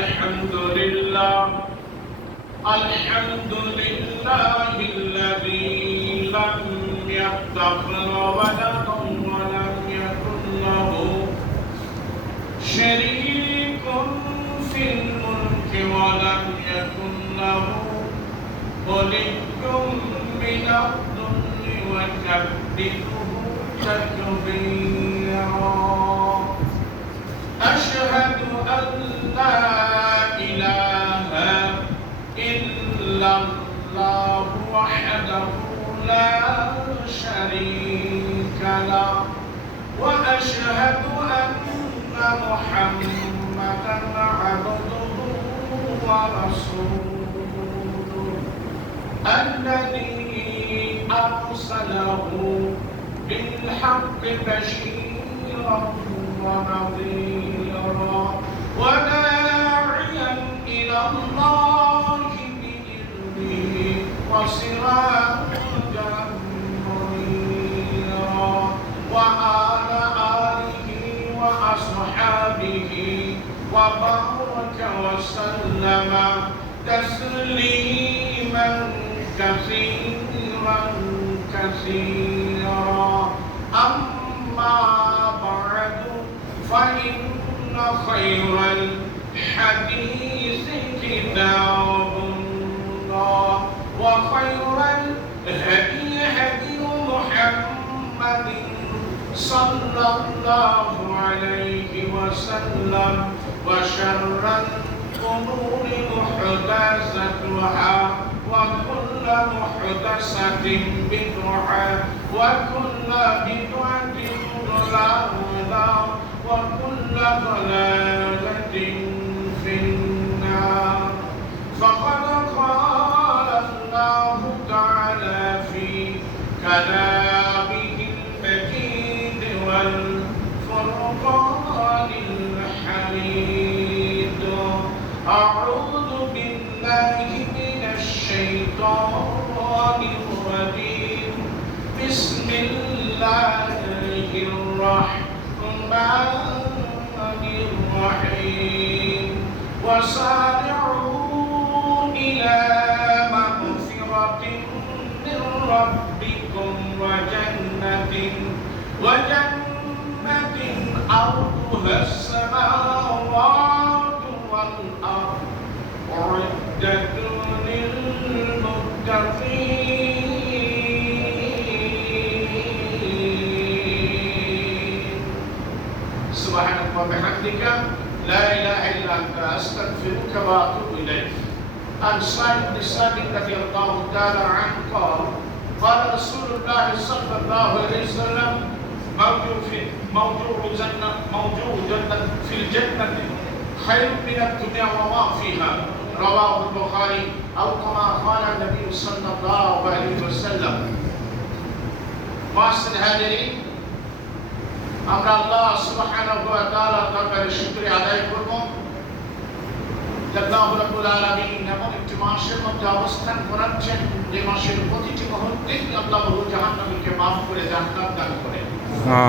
الحمد لله الذي لم يتخذ ولدا ولم يكن له شريك في الملك ولم يكن له ولي من الذل وكبره تكبيرا أشهد أن لا إله إلا الله وحده لا شريك له وأشهد أن محمدا عبده ورسوله الذي أرسله بالحق بشيرا ونذيرا وداعيا إلى الله بإذنه وسراجا منيرا وعلى آله وأصحابه وبارك وسلم تسليما كثيرا أما بعد فإن خير الحديث كتاب الله وخير الهدي هدي محمد صلى الله عليه وسلم وشر الأمور محدثاتها وكل محدثة بدعة وكل بدعة ضلالة وكل ضلالة في النار فقد قال الله تعالى في كلامه المجيد والفرقان الحميد أعوذ بالله من الشيطان الرجيم بسم الله الرحمن الرحيم وسارعوا إلى مغفرة من ربكم وجنة أرضها السماوات والأرض أعدت سبحانك وبحمدك لا إله إلا أنت أستغفرك وأتوب إليك. عن سعيد بن ثابت رضي الله تعالى عنه قال رسول الله صلى الله عليه وسلم موجود في الجنة خير من الدنيا وما فيها رواه البخاري أو كما قال النبي صلى الله عليه وسلم. معاشر الحاضرين আমরা আল্লাহ সুবহানাহু ওয়া তাআলার দরবারে শুকরিয়া আদায় করব যে আল্লাহ রাব্বুল আলামিন এমন একটি মাসের মধ্যে অবস্থান করাচ্ছেন যে মাসের প্রতিটি মুহূর্তে আল্লাহ জাহান্নামীকে মাফ করে জান্নাত দান করেন।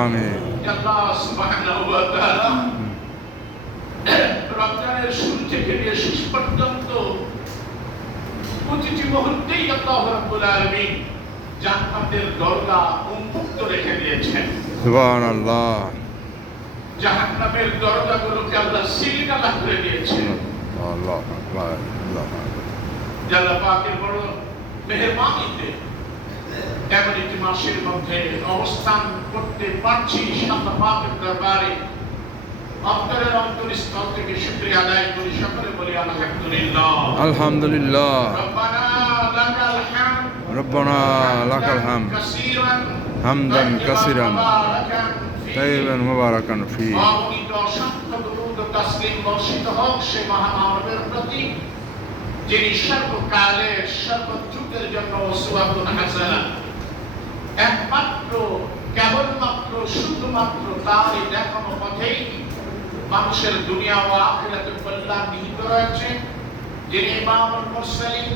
আমিন। আল্লাহ সুবহানাহু ওয়া তাআলা রমজানের শুরু থেকে নিয়ে শেষ পর্যন্ত প্রতিটি মুহূর্তেই আল্লাহ রাব্বুল আলামিন জান্নাতের দরজা উন্মুক্ত রেখে দিয়েছেন। সুবহানাল্লাহ। জাহান্নামের দরজাগুলোকে আল্লাহ সিল করে দিয়েছেন। আল্লাহ আকবার আল্লাহ আকবার। আল্লাহ পাকের বড় মেহেরবানিতে এমন একটি মাসের মধ্যে অবস্থান করতে পারছি আল্লাহ পাকের দরবারে অন্তরের অন্তরস্থল থেকে শুকরিয়া আদায় করি সকলে বলি আলহামদুলিল্লাহ আলহামদুলিল্লাহ রব্বানা লাকাল হামদ হামদান কাসীরান তাইয়িবান মুবারাকান ফি অসংখ্য দুরূদ ও তাসলিম বর্ষিত হোক সেই মহামানবের প্রতি যিনি সর্বকালের সর্বযুগের জন্য উসওয়াতুন হাসানা একমাত্র কেবলমাত্র শুধুমাত্র তারই দেখানো পথেই মানুষের দুনিয়া ও আখিরাতের কল্যাণ নিহিত রয়েছে। যিনি ইমামুল মুরসালিন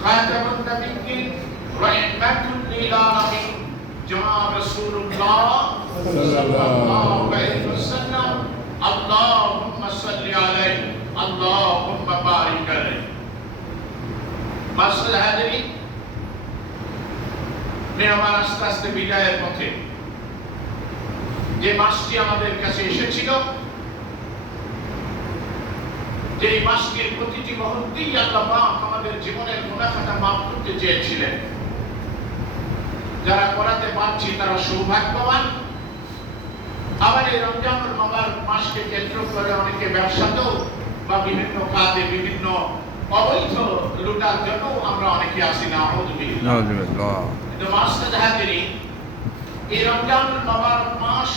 খাতামুন নবিয়্যিন রাহমাতুল লিল আলামিন জনাব রাসূলুল্লাহ সাল্লাল্লাহু আলাইহি ওয়াসাল্লাম। আল্লাহুম্মা সাল্লি আলাইহি আল্লাহ মাসুদ হাজারি মেহমান আস্তে আস্তে বিদায়ের পথে যে মাসটি আমাদের কাছে এসেছিল, যে মাসটির প্রতিটি মুহূর্তেই আল্লাহ পাক আমাদের জীবনের গুনাহ খাতা মাফ করতে চেয়েছিলেন। যারা করাতে পারছি তারা সৌভাগ্যবান। আবার এই রমজানুল মুবারক মাসকে কেন্দ্র করে অনেকে ব্যবসাতেও বা বিভিন্ন কাজে বিভিন্ন অবৈধ লুটার জন্য আমরা অনেকে আসি না। কিন্তু মাসুদ হাজারি এই রমজানুল মুবারক মাস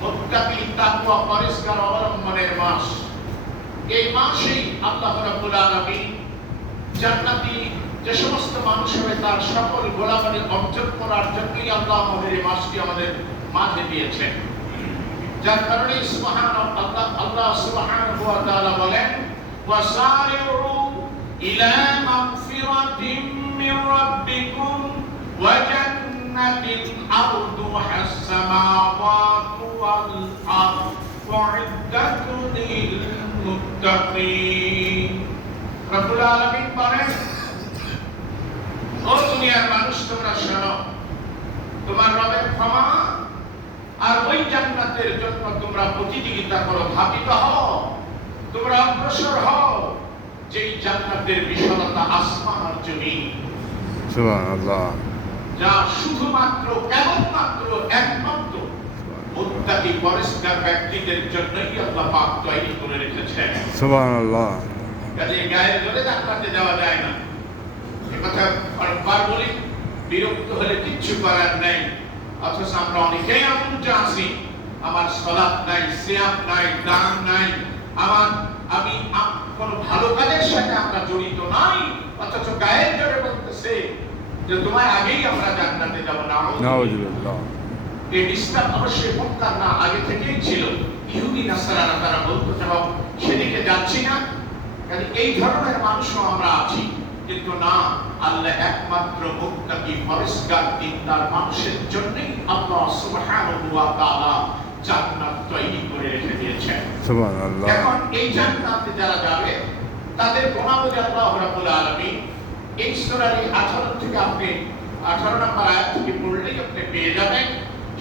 মুত্তাকি তাকওয়া পরহেজগার অবলম্বনের মাস। এই মাসেই আল্লাহ রাব্বুল আলামিন জান্নাতি যে সমস্ত মানুষ হবে তার সকল গোলামি অর্জন করার জন্যই আল্লাহ আমাদের এই মাসটি আমাদের মাঝে দিয়েছেন। যার কারণে আল্লাহ সুবহানাহু ওয়া তাআলা বলেন, ওয়াসারিউ ইলা মাগফিরাতিন মির রাব্বিকুম ওয়া জান্নাতিন আরদুহাস সামাওয়াতু ওয়াল আরদ উ'ইদ্দাতু লিল মুত্তাকিন। রব্বুল আলামিন বলেন, ও দুনিয়ার মানুষ তোমরা শোনো, তোমার রবের ক্ষমা আর ওই জান্নাতের জন্য তোমরা প্রতিযোগিতা করো, ধাবিত হও, তোমরা অগ্রসর হও, যেই জান্নাতের বিশালতা আসমান আর জমিন। সুবহানাল্লাহ। যা শুধুমাত্র কেবলমাত্র একমাত্র মুত্তাকি পরহেজগার ব্যক্তিদের জন্যই আল্লাহ পাক তৈরি করে রেখেছেন। সুবহানাল্লাহ। কাজে গায়ের জোরে জান্নাতে যাওয়া যায় না, কথা বারবার বলি, বিরক্ত হলে কিচ্ছু করার নাই। অথচ আমরা অনেকেই এমন যে আছি, আমার সালাত নাই, সিয়াম নাই, দান নাই, আমি কোন ভালো কাজের সাথে আমরা জড়িত নাই, অথচ গায়ের জোরে বলতেছে যে তোমার আগেই আমরা জান্নাতে যাব না। নাউজুবিল্লাহ। এই ডিস্টার্ব অবশ্যই মক্কার না, আগে থেকেই ছিল। ইহুদি নাসারারা তারা বলতো যে সেদিকে যাচ্ছি না। কাজে এই ধরনের মানুষও আমরা আছি, কিন্তু না, আল্লাহ একমাত্র মুত্তাকি পরহেজগার দিনদার মানুষের জন্যই আল্লাহ সুবহানাহু ওয়া তাআলা জান্নাত তৈরি করে রেখে দিয়েছেন। সুবহানাল্লাহ। এখন এই জান্নাতে যারা যাবে তাদের গুণাবলী আল্লাহ রাব্বুল আলামিন এই সূরার 18 থেকে আপনি 18 নম্বর আয়াত থেকে পড়লেই আপনি পেয়ে যাবেন।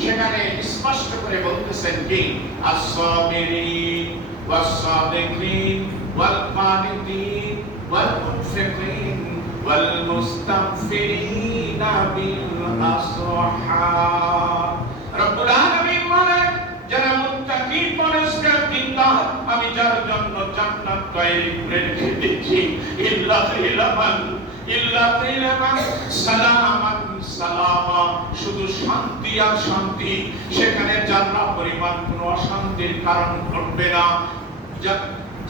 সেখানে স্পষ্ট করে বলতেছেন কি, আস-সাবিরিন ওয়াস-সাদিকিন ওয়াল-কানিতিন ওয়াল-মুনফিকিন والمستغفرين بالأسحار। রব্বুল আলামিন বলেন, যারা মুত্তাকি পরহেজগার দিনদার আমি যার জন্য জান্নাত তৈরি করে রেখে দিয়েছি, ইল্লা কিলামান সালামান সালামা, শুধু শান্তি আর শান্তি, সেখানে জান্নাত পরিমাণ কোনো অশান্তির কারণ ঘটবে না।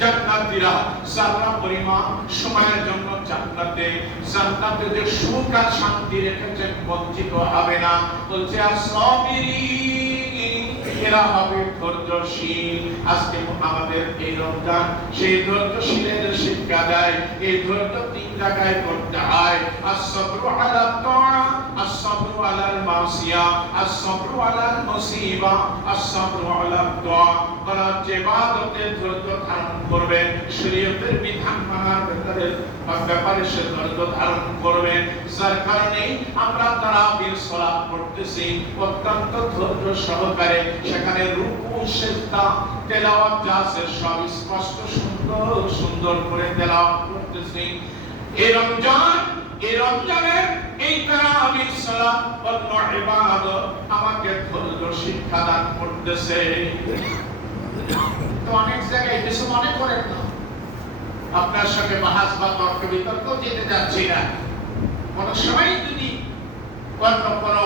জান্নাতীরা সারা পরিমাণ সময়ের জন্য জান্নাতে যে সুখ আর শান্তি রেখেছেন বঞ্চিত হবে না। বলছে আস-সাবিরিন, এরা হবে ধৈর্যশীল। আজকে আমাদের এই রমজান সেই ধৈর্যশীলের শিক্ষা দেয়। এই ধৈর্য তিন জায়গায় করতে হয়, আস-সাবরু আলা তাআ, আস-সাবরু আলাল মাসিয়া, আস-সাবরু আলাল মুসিবা, আস-সাবরু আলা দুআ। বলা হচ্ছে ইবাদতে ধৈর্য ধারণ করবেন, শরীয়তের বিধান মানার ব্যাপারে সে ধৈর্য ধারণ করবেন। যার কারণে আমরা তারাবির সালাত পড়তেছি অত্যন্ত ধৈর্য সহকারে, সেখানে রুকু সিজদা তেলাওয়াত যা আছে সব স্পষ্ট সুন্দর করে তেলাওয়াত করতেছি। এই রমজানের এই তারাবির সালাত অন্য ইবাদত আমাকে ধৈর্য শিক্ষা দান করতেছে। তো অনেক জায়গায় কিছু মনে করেন না, আপনার সঙ্গে বাহাস বা তর্ক বিতর্ক যেতে যাচ্ছি না। কোন সময় যদি অন্য কোন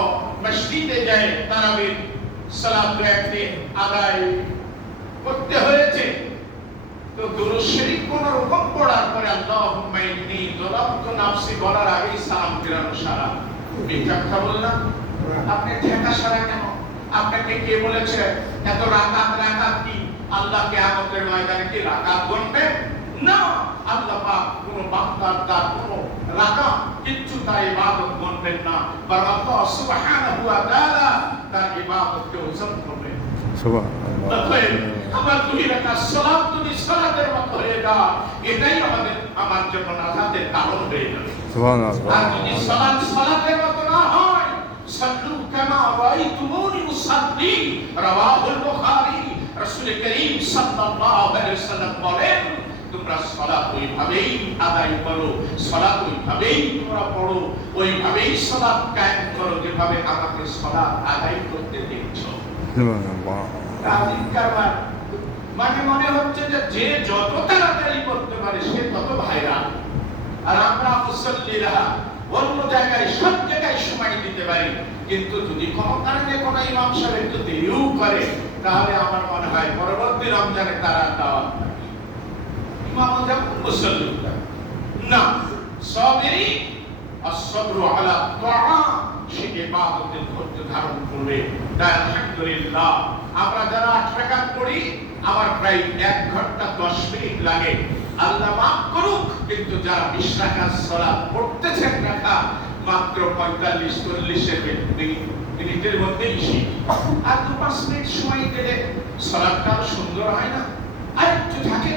মসজিদে যায় তারাবির সালাত একদিন আদায় করতে হয়েছে, তো দুরূদ শরীফ কোন রকম পড়ার পরে আল্লাহুম্মা ইন্নী যালামতু নাফসি বলার আগেই সালাম ফিরানো সারা। মিথ্যা কথা বললাম? আপনি ঠেকা সারা কেন? আপনাকে কে বলেছে এত রাকাত কি আল্লাহ কিয়ামতের ময়দানে কি রাকাত গণবে? না, আল্লাহ পাক কোন বান্দার তার কোন রাকাত কিচ্ছু তার ইবাদত গণবেন না, বরং আল্লাহ সুবহানাহু ওয়া তাআলা তার ইবাদতকে ওজন করবেন। সুবহানাল্লাহ। অতএব আমার 2 রাকাত সালাত যদি সালাতের মতো হয়ে যায়, এটাই আমার জন্য নাজাতের কারণ হয়ে যাবে। সুবহানাল্লাহ। আর যদি সালাত সালাতের মতো না হয়, সাল্লু কামা রাআইতুমুনি উসাল্লি, রাওয়াহুল বুখারী। রাসূল করিম সাল্লাল্লাহু আলাইহি ওয়াসাল্লাম বলেন, তোমরা সালাত ওইভাবেই আদায় করো, সালাত ওইভাবেই তোমরা পড়ো, ওইভাবেই সালাত কায়েম করো যেভাবে আমাকে সালাত আদায় করতে দেখছো। সুবহানাল্লাহ। মানে মনে হচ্ছে যে যত তাড়াতাড়ি করতে পারে সে তত ভাইরা, আর আমরা মুসল্লিরা অন্য জায়গায় সব জায়গায় সময় দিতে পারি, কিন্তু যদি কোনো কারণে কোনো ইমাম সাহেব একটু দেরিও করে, তাহলে আমার মনে হয় পরবর্তী রমজানে তারা দাওয়াত পাবে। ইমাম যেমন মুসল্লি না, সাবিরি আসসাবরু আলা তাআ, সে ইবাদতে ধৈর্য ধারণ করবে। তাই আলহামদুলিল্লাহ আমরা যারা 8 রাকাত পড়ি, আমার প্রায় 1 ঘন্টা 10 মিনিট লাগে। আল্লাহ মাফ করুক, কিন্তু যারা 20 রাকাত সালাত পড়তেছেন রাখা, মাত্র 45-40 মিনিটের মধ্যেই শেষ। আর 2-5 মিনিট সময় দিলে সালাতটা সুন্দর হয় না? আর একটু থাকে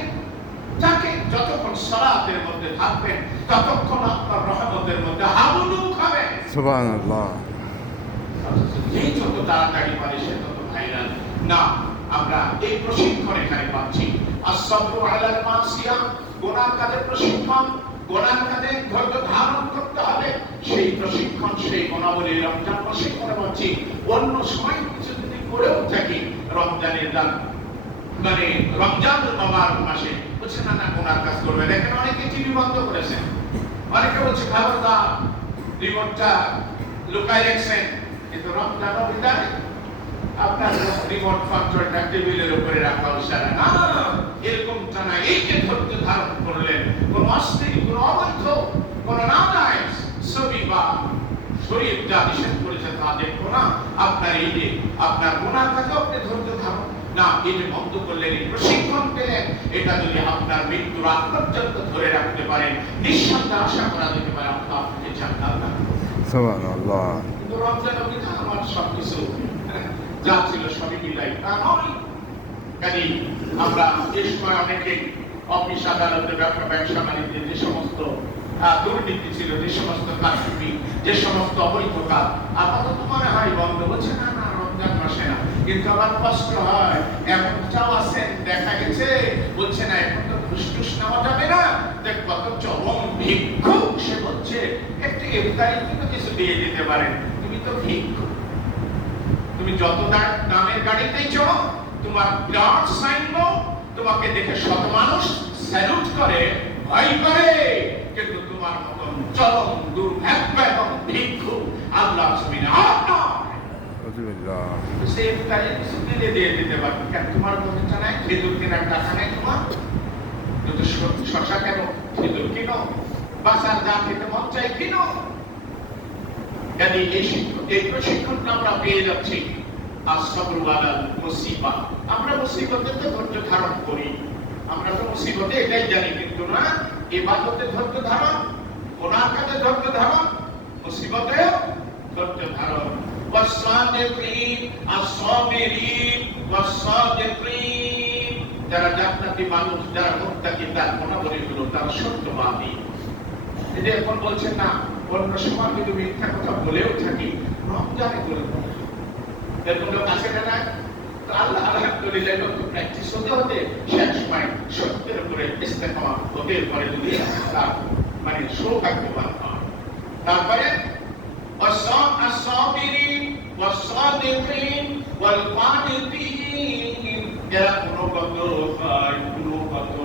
যতক্ষণ সালাতের মধ্যে থাকবেন, ততক্ষণ আপনার রহমতের মধ্যে হাবুডুব খাবে। সুবহানাল্লাহ। যে যত তাড়াতাড়ি পারে সে তত ভাইরাল না। আমরা এই প্রশিক্ষণ এখানে পাচ্ছি। আসসাবরু আলাল মাসিয়া, গুনাহ কাজের প্রশিক্ষণ, গুনাহ কাজে ধৈর্য ধারণ করতে হবে, সেই প্রশিক্ষণ, সেই গুণাবলী রমজান প্রশিক্ষণে পাচ্ছি। অন্য সময় কিছু যদি করেও থাকি, রমজানের দান মানে রমজানুল মুবারক মাসে বলছে না গুনার কাজ করবে। দেখেন অনেকে টিভি বন্ধ করেছেন, অনেকে বলছে খবরদার রিমোটটা লুকায় রাখছেন, কিন্তু রমজান বিদায় আপনার রিমোট কন্ট্রোলটা টেবিলের উপরে রাখা ইশারা না, এরকমটা না। এই যে ধৈর্য ধারণ করলেন, কোন অশ্লীল, কোন অবৈধ, কোন নাজায়েজ ছবি বা শরীর যা নিষেধ করেছে তা দেখবো না। আপনার এই যে আপনার গুনাহ কাজে আপনি ধৈর্য ধারণ না, এই যে বন্ধ করলেন, এই প্রশিক্ষণ পেলেন, এটা যদি আপনার মৃত্যুর আগ পর্যন্ত ধরে রাখতে পারেন, নিঃসন্দেহে আশা করা যেতে পারে আল্লাহ আপনাকে জান্নাত দান করবেন। সুবহানাল্লাহ। কিন্তু রমজান অবধি আমার সবকিছু যা ছিল সবই বিদায়, তা নয়। কাজেই আমরা এই সময় অনেকে অফিস আদালতে ব্যবসা বাণিজ্যে যে সমস্ত দুর্নীতি ছিল, যে সমস্ত কারচুপি, যে সমস্ত অবৈধ কাজ, আপাতত মনে হয় বন্ধ হচ্ছে না রমজান মাসে না। কিন্তু আমার কষ্ট হয়, এমনটাও আছে দেখা গেছে, বলছে না এখন তো ঘুষ নেওয়া যাবে না, দেখ কত চরম ভিক্ষুক, সে বলছে একটু ইফতারি তো কিছু দিয়ে দিতে পারেন, তুমি তো ভিক্ষুক, তুমি যত দামের গাড়িতেই চড়ো, তোমার গার্ড সাইনবো, তোমাকে দেখে শত মানুষ স্যালুট করে, ভয় করে, কিন্তু তোমার মতন চরম দুর্ভাগ্য এবং ভিক্ষুক আল্লাহ জমিনে আর নয়। সে ইফতারি কিছু দিলে দিয়ে দিতে পারবে, কেন তোমার বগিচা নাই, খেজুর কেনার টাকা নাই তোমার, কিন্তু শশা কেন, খেজুর কিনো, বাসার যা খেতে মন চাই কিনো। এই প্রশিক্ষণটা আমরা পেয়ে যাচ্ছি। আসসাবরু আলাল মুসিবা, আমরা মুসিবতে তো ধৈর্য ধারণ করি, আমরা তো মুসিবতে এটাই জানি, কিন্তু না ইবাদতে ধৈর্য ধারণ, গুনাহ কাজে ধৈর্য ধারণ, মুসিবতে ধৈর্য ধারণ। ওয়াসাদিকিন আসসাবিরিন ওয়াসাদিকিন, যারা জান্নাতি মানুষ, যারা মুত্তাকি, তার গুণাবলীগুলো, তারা সত্যবাদী। এটা এখন বলছেন না, অন্য সময় যদি মিথ্যা কথা বলেও থাকি, রমজানে বলে এরকম লোক আছে না? আল্লাহ আলহামদুলিল্লাহ একটু প্র্যাকটিস হতে হতে শেষ সময় সত্যের উপরে ইস্তেকামা হতে পারে, যদি তার মানে সৌভাগ্যবান হয়। তারপরে আসসাবিরিন ওয়াসাদিকিন ওয়াল কানিতিন, এরা গুণগত হয়, গুণগত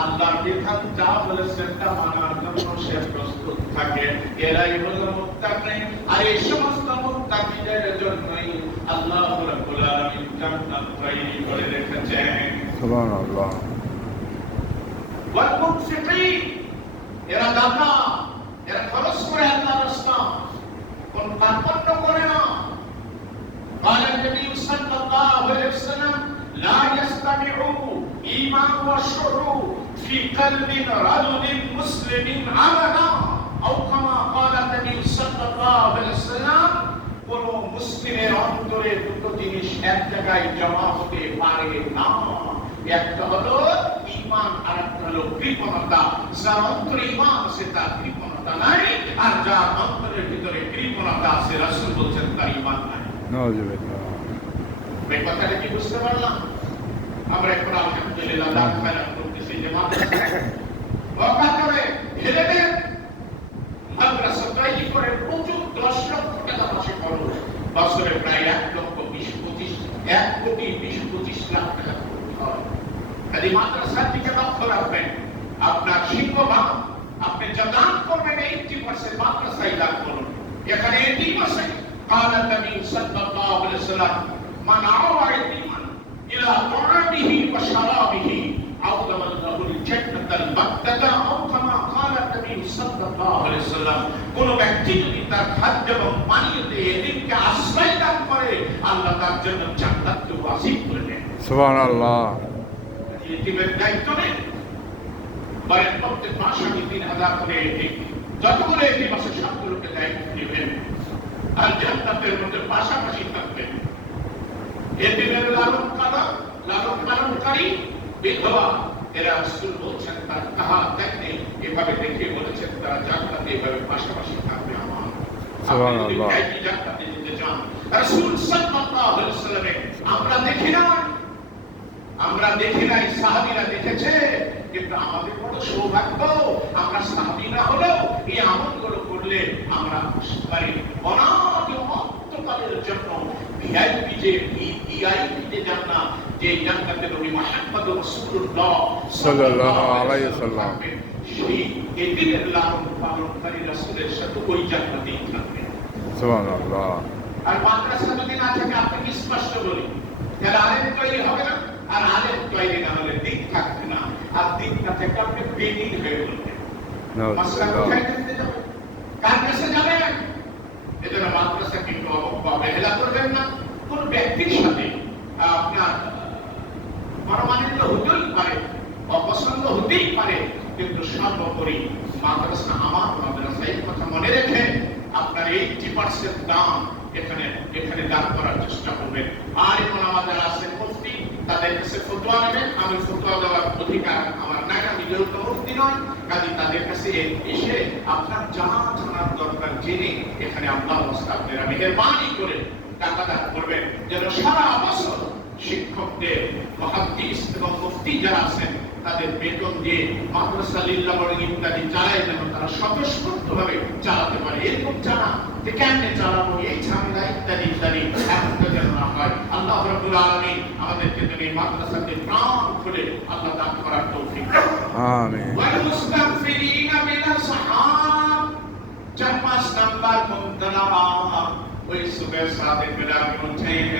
আল্লাহর বিধান যা বলেছেন তা মানার জন্য সে প্রস্তুত থাকে, এরাই হলো মুত্তাকি। আর এই সমস্ত মুত্তাকিদের জন্যই আল্লাহ রাব্বুল আলামিন জান্নাত তৈরি করে রেখেছেন। সুবহানাল্লাহ। ওয়াল মুনফিকিন, এরা দাতা, এরা খরচ করে আল্লাহর রাস্তায়, কোন কার্পণ্য করে না। قال النبي صلى الله عليه وسلم لا يجتمع إيمان وشعور في قلب رجل مسلم أبدا، أو كما قال النبي صلى الله عليه وسلم কোন মুসলিমের অন্তরে দুটো জিনিস এক জায়গায় জমা হতে পারে না। একটা হলো ঈমান, আর একটা হলো কৃপণতা। যার অন্তরে ঈমান আছে তার কৃপণতা নাই, আর যার অন্তরের ভিতরে কৃপণতা আছে রাসূল বলছেন তার ঈমান নাই। নাউযুবিল্লাহ। এই কথাটা কি বুঝতে পারলাম? আমরা এখন আলহামদুলিল্লাহ দান খয়রাত করতেছি যে মাদ্রাসা ওয়াকা করে ঢেলে দেন, মাদ্রাসা তৈরি করে প্রচুর 10 লক্ষ টাকা মাসে খরচ, বছরে প্রায় 1 কোটি 20-25 লাখ টাকা খরচ হয়। এই মাদ্রাসার দিকে লক্ষ্য রাখবেন। আপনার শিক্ষক আপনি যা দান করবেন 80% মাদ্রাসায় দান করুন। এখানে 80% قال النبي صلى الله عليه وسلم من عوى يتيما الى طعامه وشرابه عظم الله الجنة البتة او كما قال النبي صلى الله عليه وسلم কোন ব্যক্তি যদি তার খাদ্য এবং পানীয়তে এদিকে আশ্রয় দান করে আল্লাহ তার জন্য জান্নাত ওয়াজিব করে দেন। সুবহানাল্লাহ। এতিমের দায়িত্ব নেই, বলেন প্রত্যেক মাসে 3000 করে এতিম, যতগুলো এতিম আছে সবগুলোকে দায়িত্ব নেবেন আর জান্নাতের মধ্যে পাশাপাশি থাকবেন। এতিমের লালনকারী বিধবা এরা রাসূল বলছেন তার কাহা দেখতে এভাবে দেখে বলেছেন তারা জান্নাতে এভাবে পাশাপাশি থাকবে। আমার সুবহানাল্লাহ। আপনি জান্নাতে যেতে চান রাসূল সাল্লাল্লাহু আলাইহি ওয়াসাল্লাম আমরা দেখি নাই, সাহাবীরা দেখেছে, কিন্তু আমাদের বড় সৌভাগ্য আমরা সাহাবীরা হলেও এই আমলগুলো করলে আমরা পারি অনন্তকালের জন্য ভিআইপি যে জান্নাত, যে জান্নাতে নবী মুহাম্মদ রাসূলুল্লাহ সাল্লাল্লাহু আলাইহি ওয়াসাল্লাম সেই এদিনের লালন পালনকারী রাসূলের সাথে ওই জান্নাতেই থাকবে। সুবহানাল্লাহ। আর মাদ্রাসা যদি না থাকে আপনি কি স্পষ্ট বলি তাহলে আলেম তৈরি হবে না, আর আলেম তৈরি না হলে দিক থাকবে না, আর দিক না থেকে আপনি বেদিন হয়ে বলবেন। মাসলা কোথায় যেতে যাবে, কার কাছে যাবেন? এজন্য মাদ্রাসা কিন্তু অবহেলা করবেন না। কোন ব্যক্তির সাথে আপনার মনোমালিন্য হতেই পারে, অপছন্দ হতেই পারে, কিন্তু সর্বোপরি মাদ্রাসা আমার মাদ্রাসা, এই কথা মনে রেখে আপনার 80% দাম এখানে দান করার চেষ্টা করবেন। আর এখন আমাদের আছেন মুফতি, তাদের কাছে ফতোয়া নেবেন। আমি ফতোয়া দেওয়ার অধিকার আমার নাই, আমি যেহেতু মুফতি নয়, কাজে তাদের কাছে এসে আপনার যা জানার দরকার জেনে এখানে আল্লাহ আপনারা মেহেরবানি করে টাকা দান করবেন, যেন সারা বছর শিক্ষকদের, মুহাদ্দিস এবং মুফতি যারা আছেন তাদের বেতন দিয়ে মাদ্রাসা লিল্লাহ ইত্যাদি চালায় যেন তারা স্বতঃস্ফূর্তভাবে চালাতে পারে। এরকম জানা যে কেমনে চালাবো, এই ঝামেলা ইত্যাদি ইত্যাদি এমনটা যেন না হয়। আল্লাহ রাব্বুল আলামিন আমাদেরকে যেন এই মাদ্রাসাতে প্রাণ খুলে আল্লাহ দান করার তৌফিক দান। আমিন। ওয়াল মুস্তাগফিরিনা মিনাস সাহাব, 4-5 নাম্বার মুমতানা ওই সুবে সাদেক বেলাল বলছেন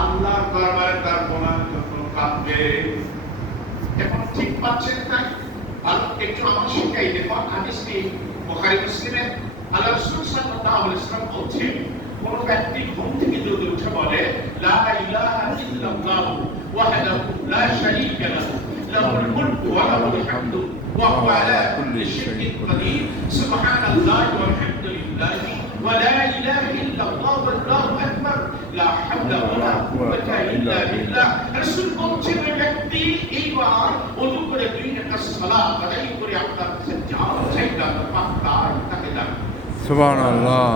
আল্লাহর দরবারে তার গুনাহ যখন কাঁদবে। এখন ঠিক পাচ্ছেন না, ভালো একটু আমার শিখাই দেখো। হাদিসটি বুখারী মুসলিমে আল্লাহ রাসূল সাল্লাল্লাহু আলাইহি ওয়াসাল্লাম বলছেন কোন ব্যক্তি ঘুম থেকে যদি উঠে বলে লা ইলাহা ইল্লাল্লাহু ওয়াহদাহু লা শারীকা লাহু লাহুল মুলকু ওয়া লাহুল হামদু ওয়া হুয়া আলা কুল্লি শাইইন কাদির সুবহানাল্লাহি ওয়া আলহামদুলিল্লাহি ওয়া লা ইলাহা ইল্লাল্লাহু ওয়াল্লাহু আকবার লা হাওলা ওয়া লা কুওয়াতা ইল্লা বিল্লাহ। রাসূল বলছেন ওই ব্যক্তি এইবার ওযু করে 2 রাকাত সালাত আদায় করে আপনার কাছে যা চাইতে আল্লাহ পাক তাকে দান। সুবহানাল্লাহ।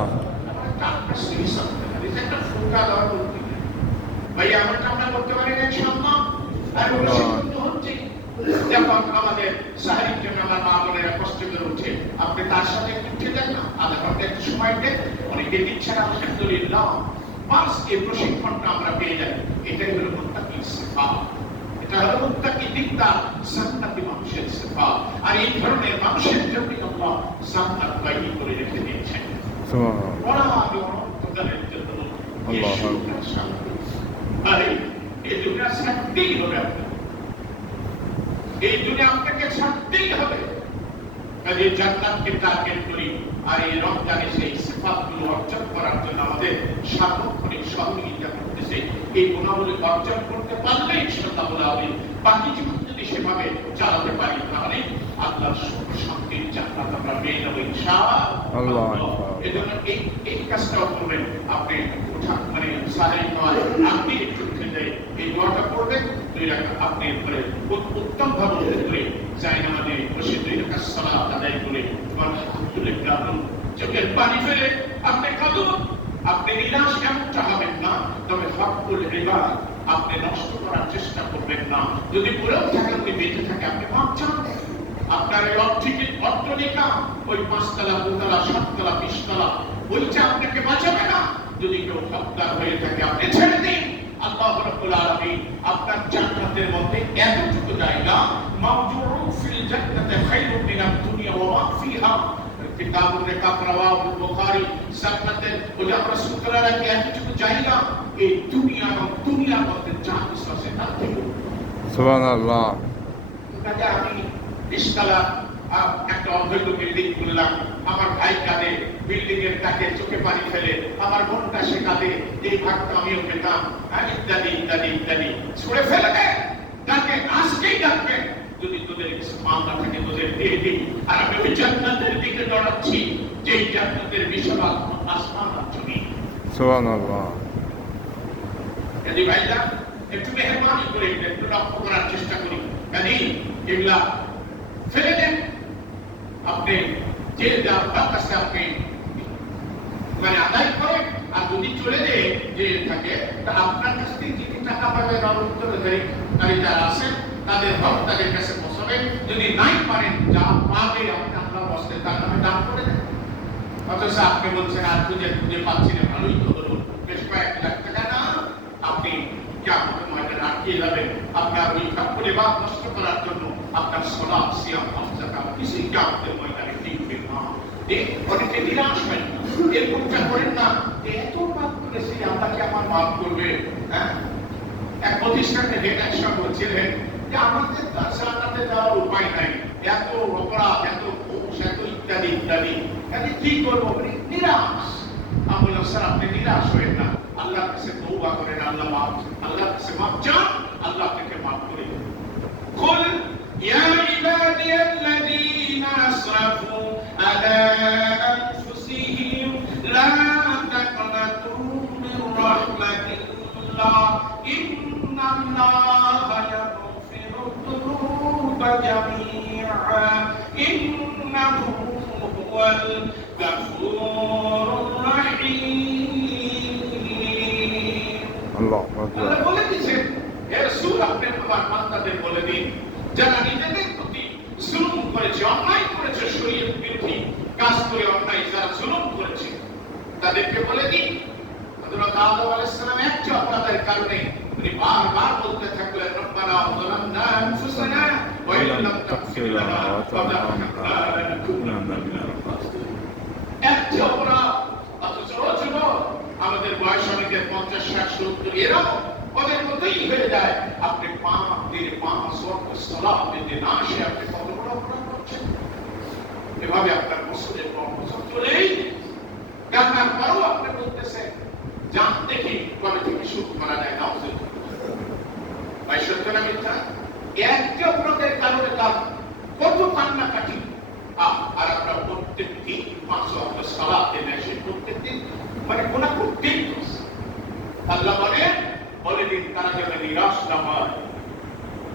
ভাই আমরা আমরা করতে পারি না ইনশাআল্লাহ। আর হচ্ছে যখন আমাদের সাহারির জন্য আমার মা বোনেরা কষ্ট করে উঠে, আপনি তার সাথে একটু উঠে যান না, আধা ঘন্টা একটু সময় দেন, অনেকে দিচ্ছেন আলহামদুলিল্লাহ। বাস এই প্রশিক্ষণটা আমরা পেয়ে যাই। এটাই হলো মুত্তাকির সিফাত, এটা হলো মুত্তাকি দিকটা জান্নাতি মানুষের সিফাত। আর এই ধরনের মানুষের জন্য আল্লাহ জান্নাত তৈরি করে রেখে দিয়েছেন। সুবহানাল্লাহ। অনন্তকালের জন্য আল্লাহু আকবার। আরে এই দুনিয়া ছাড়তেই হবে, এই দুনিয়া আপনাকে ছাড়তেই হবে। কাজে জান্নাতকে টার্গেট করি, আর এই রমজানে সেই সিফাতগুলো অর্জন করার জন্য আমাদের সার্বক্ষণিক সহযোগিতা করতেছে। এই গুণাবলী অর্জন করতে পারলে ইনশাআল্লাহ বাকি জীবন যদি সেভাবে চালাতে পারি তাহলে আল্লাহর সুখ শান্তির জান্নাত আমরা পেয়ে যাবো ইনশাআল্লাহ। এজন্য এই কাজটাও করবেন। আপনি মানে সাহেব নয়, আপনি একটু উঠে এই দোয়াটা করবেন, 2 রাকাত আপনি উত্তম ভাবে করে জায়নামাজে বসে 2 রাকাত সালাত আদায় করে আলহামদুলিল্লাহ চোখের পানি ফেলে আপনি কাঁদুন। আপনি নিরাশ এমনটা হবেন না, তবে হকুল ইবাদ আপনি নষ্ট করার চেষ্টা করবেন না। যদি পড়েও থাকে, আপনি বেঁচে থাকে, আপনি মাপ চান। আপনার এই অট্টালিকা ওই 5 তলা 2 তলা 7 তলা 20 তলা ওইটা আপনাকে বাঁচাবে না। যদি কেউ হকদার হয়ে থাকে, আপনি ছেড়ে দিন। আল্লাহ রাব্বুল আলামিন আপনার জান্নাতের মধ্যে এতটুকু জায়গা, মাওজুউন ফিল জান্নাতি খায়রুম মিনাদ দুনিয়া ওয়া মা ফিহা, কিতাবুর রিকাব রাওয়াহুল বুখারী। জান্নাতের ওই আমরা সূত্র রাখি এতটুকু জায়গা, এই দুনিয়ার মধ্যে যা কিছু আছে তার থেকে। সুবহানাল্লাহ। কাজে আমি ইশতালা একটা অবৈধ বিল্ডিং করলাম, আমার ভাই কাঁদে, বিল্ডিং এর কাছে চোখে পানি ফেলে, আমার বোনটা সে কাঁদে, এই ভাগটা আমিও পেতাম, ইত্যাদি ইত্যাদি ইত্যাদি ছুড়ে ফেলে দেয়। তাকে আজকেই ডাকবে, যদি তোদের কিছু মামলা থাকে তোদের দিয়ে দিই। আর আমি ওই জান্নাতের দিকে দৌড়াচ্ছি, যেই জান্নাতের বিশাল আসমান আর জমিন। সুবহানাল্লাহ। কাজী ভাইরা একটু মেহরবানি করে একটু লক্ষ্য করার চেষ্টা করি। কাজী এগুলা ফেলে দেন। আপনি যে যার কাছে আপনি মানে আদায় করেন, আর যদি চলে যে থাকে, তা আপনার কাছ থেকে যে টাকা পাবে উত্তরাধিকারী যারা আছেন তাদের হক তাদের কাছে পৌঁছাবে। যদি নাই পারেন, যা পাবে আপনি আল্লাহ বসতে তার নামে দান করে দেন। অথচ আপনি বলছেন আর খুঁজে পাচ্ছি না, ভালোই তো হলো, বেশ কয়েক লাখ টাকা না, আপনি কিয়ামতের ময়দানে আটকে যাবেন। আপনার ওই পরিবার নষ্ট করার জন্য আপনার সালাত সিয়াম হজ যাকাত কিছুই কিয়ামতের ময়দানে টিকবে না। অনেকে নিরাশ হয়, এরকমটা করেন না, এত পাপ করেছি আল্লাহ কি আমার মাফ করবে? হ্যাঁ, এক প্রতিষ্ঠানে হেড একসঙ্গে বলছিলেন যে আমাদের তার জান্নাতে যাওয়ার উপায় নাই, এত অপরাধ, এত ঘুষ, এত ইত্যাদি ইত্যাদি, তাহলে কি করবো? নিরাশ। আমি বললাম স্যার আপনি নিরাশ হয়েন না, আল্লাহর কাছে তওবা করেন, আল্লাহর কাছে মাফ চান, আল্লাহ আপনাকে মাফ করে দেবেন। কুল ইয়া ইবাদিয়াল্লাযীনা আসরাফু আলা আনফুসিহিম লা তাকনাতু মির রাহমাতিল্লাহ ইন্নাল্লাহা ইয়াগফিরু যুনুবা জামিআ ইন্নাহু হুয়াল গাফুরুর রাহিম। আল্লাহু আকবার। আল্লাহ বলে দিয়েছেন, হে রাসূল আপনি আমার বান্দাদের বলে দিন, যারা নিজেদের প্রতি জুলুম করেছে, অন্যায় করেছে, শরীয়ত বিরোধী কাজ করে অন্যায় যারা জুলুম করেছে, তাদেরকে বলে দিন। হযরত আদম আলাইহিস সালাম একটি অপরাধের কারণে তিনি বারবার বলতে থাকলেন, রব্বানা যালামনা আনফুসানা ওয়া ইল্লাম তাগফির লানা ওয়া তারহামনা লানাকুনান্না মিনাল খাসিরিন। একটি অপরাধ, অথচ যুবক আমাদের বয়স অনেকের 50, 60, 70, এরাও ওদের মধ্যেই হয়ে যায়। আপনি 5 ওয়াক্ত সালাত দিতে না আসে আপনি কত বড় অপরাধ করছেন। এভাবে আপনার মুসলিমের কর্মসূচি চলেই জানার পরও আপনি বলতেছেন জান দেখি কবে থেকে শুরু করা যায় না। ভাই সত্য না মিথ্যা? একটি অপরাধের কারণে তার কত কান্নাকাটি। আর আমরা প্রত্যেক দিন 5 ওয়াক্ত সালাত দিতে আসি, প্রত্যেক দিন মানে কোন দিন আল্লাহ বলে দিন তারা যেন নিরাশ না হয়।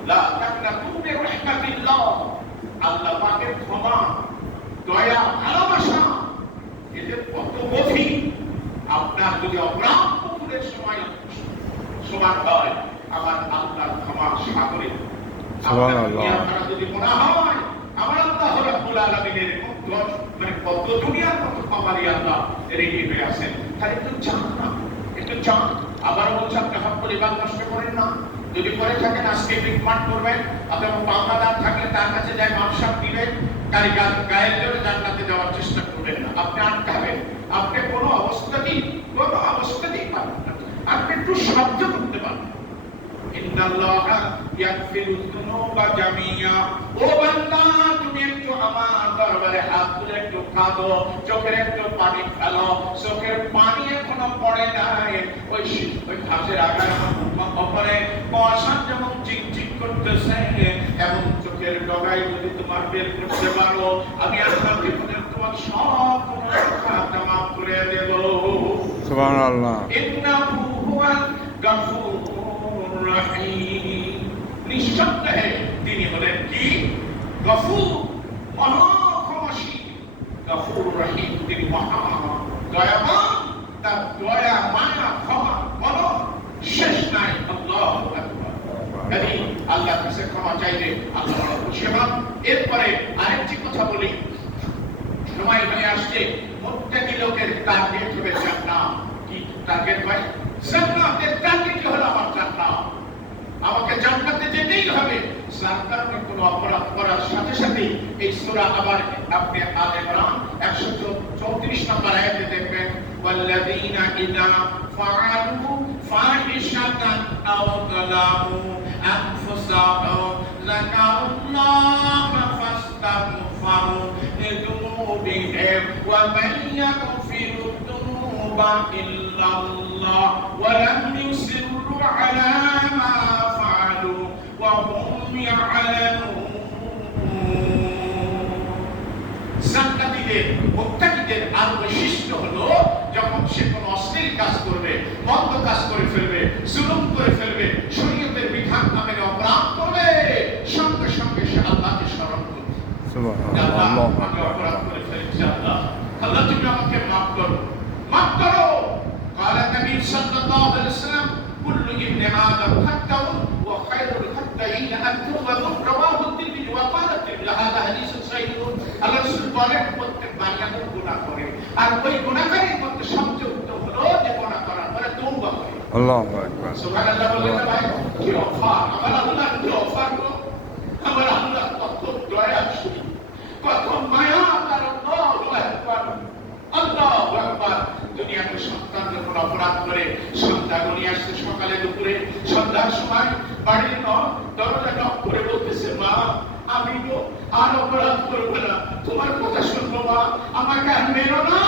লা তাকনাতু মির রাহমাতিল্লাহ, আল্লাহ পাকের ক্ষমা, দয়া, ভালোবাসা এদের কত গভীর। আপনার যদি অপরাধ পুকুরের সময় সমান হয়, আমার আল্লাহর ক্ষমা সাগরে। আপনার যদি মনে হয় আমার আল্লাহ রাব্বুল আলামিনের মানে কত দুনিয়ার কত ক্ষমারি আল্লাহ রেডি হয়ে আছেন, তাহলে একটু চান না, একটু চান। আবার বলছে আপনি হক পরিবার নষ্ট করেন না। যদি করে থাকেন আজকে রিকমান্ড করবেন, আপনার পাওনাদার থাকলে তার কাছে যায় মাপসাপ দিবেন, গায়ের জোরে জান্নাতে যাওয়ার চেষ্টা করবেন না। আপনি আটকাবেন, আপনি কোনো অবস্থাতেই পারবেন না। আপনি একটু সাহায্য করতে পারবেন। ইন্নাল্লাহা ইয়াগফিরু যুনুবা জামিআ। ও বান্দা তুমি একটু আমার দরবারে হাত তুলে একটু কাঁদো, চোখের একটু পানি ফেলো। চোখের পানি এখনো পড়ে নাই, ওই ঘাসের আগার উপরে কুয়াশা যেমন চিকচিক করতেছে, এমন চোখের ডগায় যদি তোমার বের করতে পারো, আমি আল্লাহ তোমার সব গুনাহ মাফ করে দেব। সুবহানাল্লাহ। ইন্নাহু হুয়াল গফুরুর রহিম। নিঃসন্দেহে তিনি হলেন কি? গফুর, মহা ক্ষমাশীল। গফুর রহিম, তিনি মহা দয়াবান। তার দয়া, মায়া, ক্ষমা কোনো শেষ নাই। আল্লাহু আকবার। আল্লাহর কাছে ক্ষমা চাইলে আল্লাহ খুশি হন। এরপরে আরেকটি কথা বলি, সময় হয়ে আসছে। প্রত্যেক লোকের টার্গেট হবে জান্নাত। কি টার্গেট ভাই? জান্নাতের টার্গেট হলো আমার জান্নাত। আমাকে জান্নাতে যেতেই হবে। যার কারণে কোনো অপরাধ করার সাথে সাথে এই সূরা আবার আপনি আলে ইমরান 134 নম্বর আয়াতে দেখবেন, ওয়াল্লাযীনা ইযা ফাআলু ফাহিশাতান আও যালামু আনফুসাহুম যাকারুল্লাহা ফাস্তাগফারু লিযুনুবিহিম ওয়া মান ইয়াগফিরু যুনুবা ইল্লাল্লাহ ওয়া লাম ইউসিরু আলা মা ফাআলু ওয়া হুম ইয়ালামুন। জান্নাতীদের, মুত্তাকীদের আর বৈশিষ্ট্য হলো, যখন সে কোনো অশ্লীল কাজ করবে, মন্দ কাজ করে ফেলবে, জুলুম করে ফেলবে, শরীয়তের বিধান নামের অপরাধ করবে, সঙ্গে সঙ্গে সে আল্লাহকে স্মরণ করবে। সুবহানাল্লাহ, আমি অপরাধ করে ফেলেছি, আল্লাহ, আল্লাহ তুমি আমাকে মাফ করো, মাফ করো। قال النبي صلى الله عليه وسلم كل ابن آدم خطأ وخير الخطائين التوابون رواه الترمذي وقال الترمذي هذا حديث صحيح। আল্লাহ রাসূল বলেন প্রত্যেক বান্দা আদম গুনাহ করে, আর ওই গুনাহকারীর মধ্যে সবচেয়ে উত্তম হলো যে গুনাহ করার পরে তওবা করে। আল্লাহু আকবার, সুবহানাল্লাহ বললেন ভাই। কি অফার আমার আল্লাহ, কি অফার গো আমার আল্লাহ, কত দয়াশীল, কত মায়া তার। আল্লাহু আকবার, আল্লাহু আকবার। দুনিয়াতে সন্তান যখন অপরাধ করে, সন্তান নিয়ে আসছে সকালে দুপুরে সন্ধ্যার সময়, বাড়ির দরজা নক করে বলতেছে, মা আমি তো আর অপরাধ করবো না, তোমার কথা শুনবো মা, আমাকে আর মেরো না।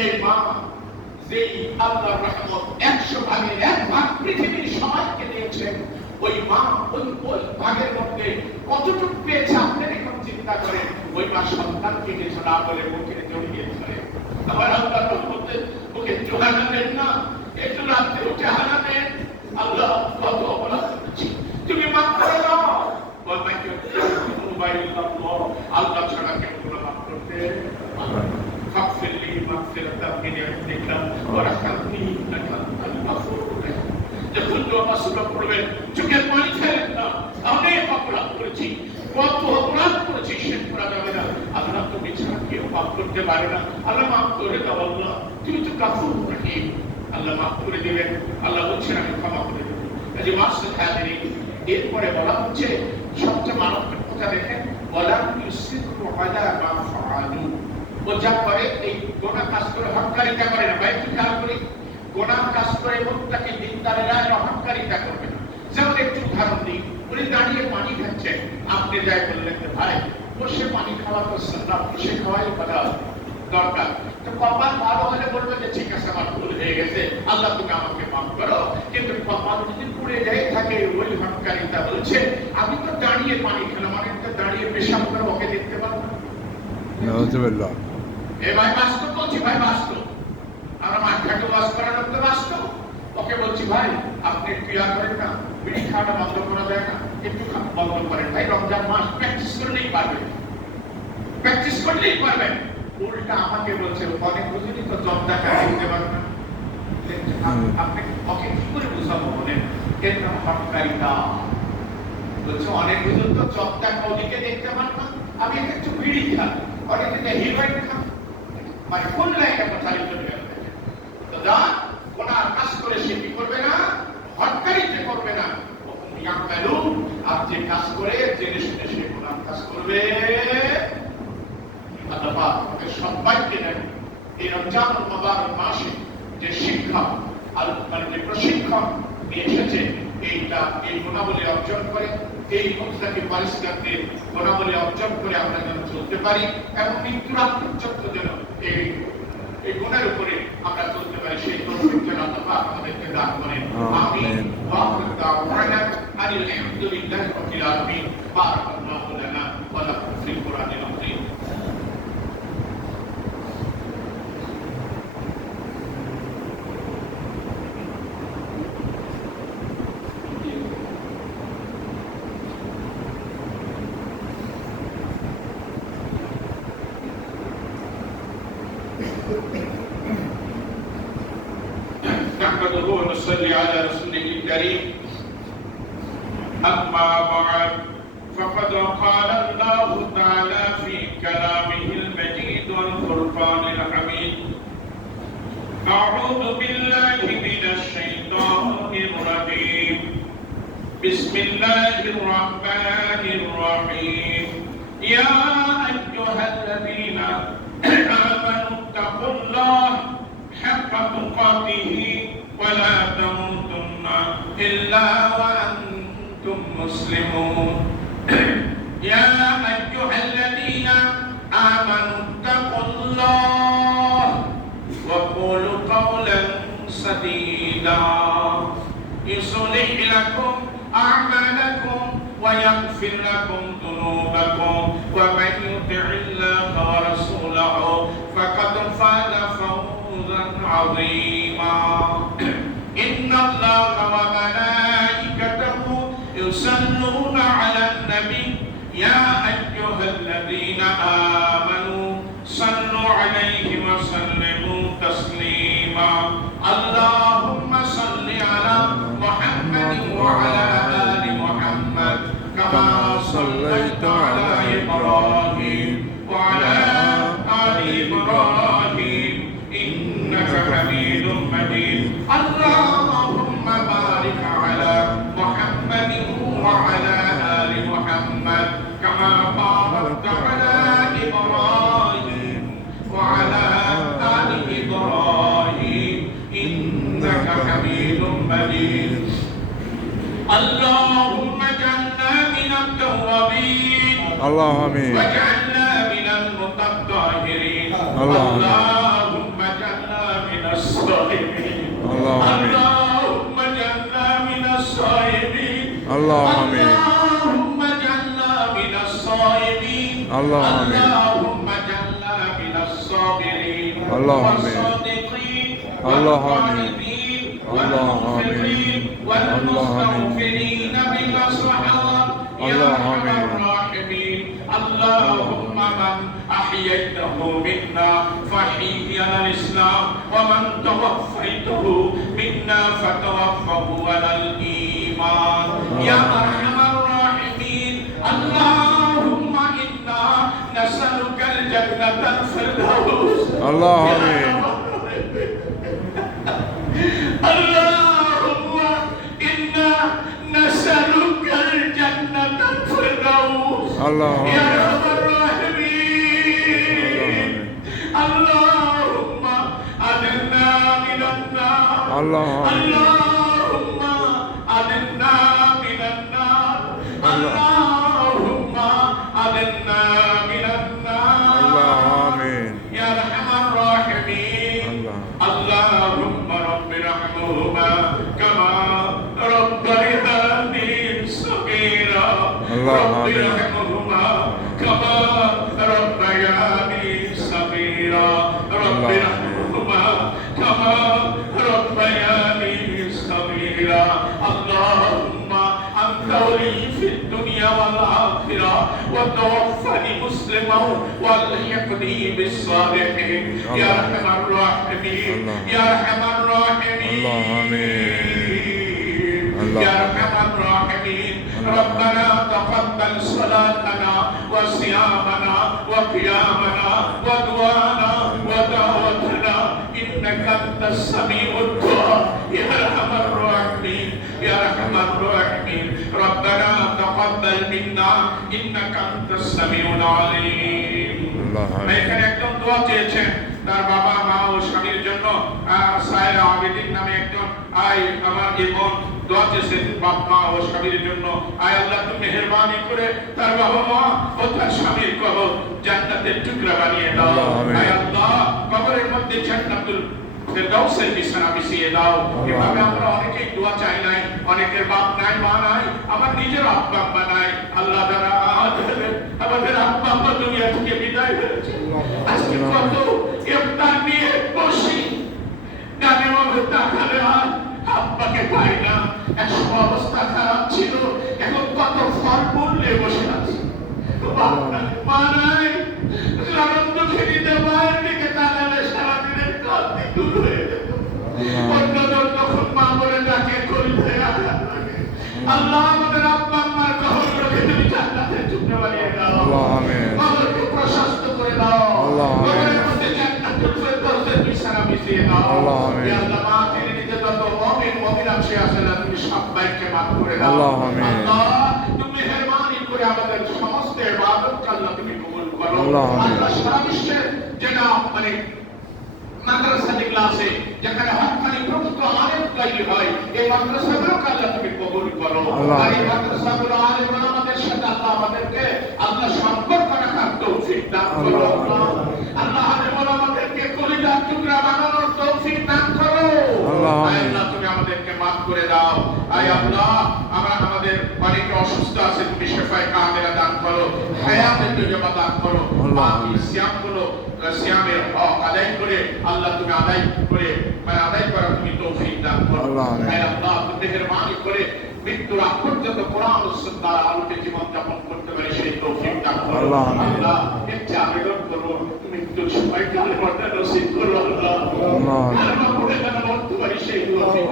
এই মা, যেই আল্লাহর রহমত 100 ভাগের 1 ভাগ পৃথিবীর সমাজকে দিয়েছেন, ওই মা ওই ভাগের মধ্যে কতটুকু পেয়েছে আপনি এখন চিন্তা করেন। ওই মা সন্তানকে কিছু না বলে মুখে জড়িয়ে ধরে, আমার আল্লাহ রহমতে ওকে জোহানা দেন না, একটু রাত্রে উঠে হানা দেন। আল্লাহ কত অপরাধ করেছি, তুমি মাফ করে দাও। আল্লাহ ছাড়া কেউ কোনো মাফ করতে ফাগফির লি মাগফিরাতাম মিন ইনদিকা ওয়ারহামনি ইন্নাকা আনতাল গফুরুর রহিম। যখন দোয়া শুরু করবেন, চোখের পানি ফেলেন না। অনেক অপরাধ করেছি, কত অপরাধ করেছি, শেষ করা যাবে না। আল্লাহ তুমি ছাড়া কেউ মাফ করতে পারে না। আল্লাহ মাফ করে দাও, আল্লাহ তুমি তো গফুর রহিম। আল্লাহ মাফ করে দিবেন। আল্লাহ বলছেন আমি ক্ষমা করে দেব। এই যে মাসুদ হাজিরি, এরপরে বলা হচ্ছে সবচেয়ে মারাত্মক কথা দেখেন, ওয়ালা ইউসিরু আলা মা ফাআলু। ও যা করে, এই গোনাহ কাজ করে হকারিতা করে না। ভাই তুমি খেয়াল করি, গোনাহ কাজ করে মুত্তাকি দিনদারেরা হকারিতা করবে না। যেমন একটু উদাহরণ দিই, উনি দাঁড়িয়ে পানি খাচ্ছেন, আপনি যাই বললেন যে ভাই বসে পানি খাওয়া তো সুন্নাত, বসে খাওয়াই কথা দরকার। তো কপাল ভালো হলে বলবে যে ঠিক আছে আমার ভুল হয়ে গেছে, আল্লাহ তুমি আমাকে মাফ করো। কিন্তু কপাল যদি পুড়ে যায় থাকে, ওই হকারিতা বলছে আমি তো দাঁড়িয়ে পানি খেলাম, আমি তো দাঁড়িয়ে পেশাব করে ওকে দেখতে পারবো না। নাউযুবিল্লাহ। এ ভাই বাস্তব বলছি, ভাই বাস্তব। আমরা মাঠঘাটে বাস করার লোক তো বাস্তব। ওকে বলছি ভাই আপনি ক্রিয়া করেন না, বিড়ি খাওয়াটা বন্ধ করা যায় না, একটু বন্ধ করেন ভাই, রমজান মাস প্র্যাকটিস করলেই পারবেন, প্র্যাকটিস করলেই পারবেন। উল্টা আমাকে বলছে অনেক বুঝিনি তো জব্দা কাজ দিতে পারবেন না। আপনি ওকে কি করে বুঝাবো? বলেন এর নাম হটকারিতা। বলছে অনেক বুঝুন তো জব্দা কৌদিকে দেখতে পান না, আমি একটু বিড়ি খান, অনেকে হিরোইন খান, মানে কোন লাইনে প্রচারিত হয়ে গেল। তো যা কোনা কাজ করে সে কি করবে না, হটকারিতে করবে না। আর যে কাজ করে জেনে শুনে সে কোনা কাজ করবে। আল্লাহ পাক আমাদের সবাইকে দেন এই রমজানুল মুবারক মাসে যে শিক্ষা আর মানে যে প্রশিক্ষণ নিয়ে এসেছে, এইটা এই গুণাবলী অর্জন করে, এই মুত্তাকি পরিষ্কারদের গুণাবলী অর্জন করে আমরা যেন চলতে পারি এবং মৃত্যুর আগ পর্যন্ত যেন এই গুণের উপরে আমরা চলতে পারি, সেই তৌফিক যেন আল্লাহ পাক আমাদেরকে দান করেন। আমিন। ওয়া আখিরু দাওয়ানা أن الحمد لله رب العالمين بارك الله لنا ولكم في القرآن العظيم. نحمده ونصلي على رسوله الكريم. أما بعد فقد قال الله تعالى في كلامه المجيد والفرقان الحميد: أعوذ بالله من الشيطان الرجيم. بسم الله الرحمن الرحيم. يا أيها الذين آمنوا اتقوا الله حق تقاته ولا تموتن إلا وأنتم مسلمون. يا أيها الذين آمنوا اتقوا الله وقولوا قولا سديدا يصلح لكم أعمالكم ويغفر لكم ذنوبكم ومن يطع الله ورسوله فقد فاز فوزا عظيما. إن الله وملائكته يصلون على النبي يا أيها الذين آمنوا صلوا عليه وسلموا تسليما. اللهم صل على محمد وعلى آل محمد كما صليت على إبراهيم وعلى آل إبراهيم إنك حميد مجيد. اللهم بارك على محمد وعلى آل محمد كما باركت على إبراهيم وعلى آل إبراهيم إنك حميد مجيد. اللهم اجعلنا من التوابين واجعلنا من المتطهرين. اللهم اجعلنا من الصائمين. اللهم اجعلنا من الصائمين. اللهم اجعلنا من الصائمين. اللهم اجعلنا من الصابرين والصادقين والقانتين والمغفرين والمستغفرين بالأسحار يا أرحم الراحمين. اللهم من أحييته منا فأحيه على الإسلام ومن توفيته منا فتوفه على الإيمان يا أرحم الراحمين. اللهم إنا نسألك الجنة الفردوس. اللهم إنا نسألك الجنة الفردوس يا أرحم الراحمين. اللهم أدنا من النار. اللهم أدنا من النار. اللهم أدنا من النار يا أرحم الراحمين. اللهم رب ارحمهما كما ربياني صغيرا. رب ارحمهما كما ربياني صغيرا. رب ارحمهما كما ربياني صغيرا. اللهم أنت ولي في الدنيا والآخرة وتوفني مسلما والحقني بالصالحين يا أرحم الراحمين. يا أرحم الراحمين يا أرحم الراحمين. ربنا تقبل صلاتنا وصيامنا وقيامنا ودعانا ودعوتنا إنك أنت السميع الدعاء يا أرحم الراحمين. يا أرحم الراحمين. ربنا تقبل منا إنك أنت السميع العليم. এখানে একজন দোয়া চেয়েছেন তার বাবা মা ও স্বামীর জন্য। সায়রা আবেদিন নামে একজন আমার বোন দোয়া চেয়েছেন বাপ মা ও স্বামীর জন্য। আয় আল্লাহ তুমি মেহেরবানি করে তার বাবা মা ও তার স্বামীর কবর জান্নাতের টুকরা বানিয়ে দাও। আয় আল্লাহ কবরের মধ্যে জান্নাতুল ফেরদাউসের বিছানা বিছিয়ে দাও। এভাবে আমরা অনেকেই দোয়া চাই নাই, অনেকের বাপ নাই, মা নাই, আমার নিজের আব্বা আম্মা নাই। আল্লাহ দ্বারা আমাদের আব্বা আম্মা দুনিয়া থেকে বিদায় হয়েছে। আজকে কত ইফতার নিয়ে বসি, ডানে বামে তাকালে আর আব্বাকে পাই না। একসময় অবস্থা খারাপ ছিল, এখন কত ফল মূল্যে বসে আছি। মা নাই, আনন্দ খেলিতে মায়ের দিকে তাকালে সারাদিনের ক্লান্তি দূর হয়ে যেত। অন্যজন তখন মা বলে ডাকে করিতে আঘাত লাগে। আল্লাহ আমাদের আব্বা আম্মার কবরকে তুমি জান্নাতের টুকরা বানিয়ে দাও। কবরকে প্রশস্ত করে দাও। কবরের মধ্যে জান্নাতুল ফেরদাউসের বিছানা বিছিয়ে দাও। ইয়া আল্লাহ, মা তিনি নিজে যত মুমিন মুমিনাত সে আছেন তুমি সবাইকে মাফ করে দাও। আল্লাহ তুমি মেহেরবানি করে আমাদের সমস্ত ইবাদতকে আল্লাহ তুমি কবুল করো। আল্লাহ সারা বিশ্বের যেটা মানে মাদ্রাসা যেগুলো আছে, যেখানে হকানি প্রকৃত আলেম তৈরি হয়, এই মাদ্রাসাগুলোকে আল্লাহ তুমি কবুল করো। আর এই মাদ্রাসাগুলো আলেম আমাদের সাথে আল্লাহ আমাদেরকে আল্লাহ সম্পর্ক রাখার তৌফিক দান করো। আল্লাহ আলেম আমাদেরকে কলিজার টুকরা বানানোর তৌফিক দান করো। আল্লাহ তুমি আমাদেরকে মাফ করে দাও। আয় আল্লাহ আমাদের অনেকে অসুস্থ আছে, তুমি শেফায়ে কামেলা দান করো, হায়াতের তৈবা দান করো। বাকি সিয়ামগুলো সিয়ামের হক আদায় করে আল্লাহ তুমি আদায় করা তুমি তৌফিক দান করো। আয় আল্লাহ তুমি মেহেরবানি করে মৃত্যুর আগ পর্যন্ত কোরআন ও সুন্নাহর আলোকে জীবন যাপন করতে পারি সেই তৌফিক দান করো। আল্লাহ একটা আবেদন করব, তুমি মৃত্যুর সময়কে আমাদের নসিব করো। আল্লাহ আল্লাহ করে যেন মরতে পারি সেই তৌফিক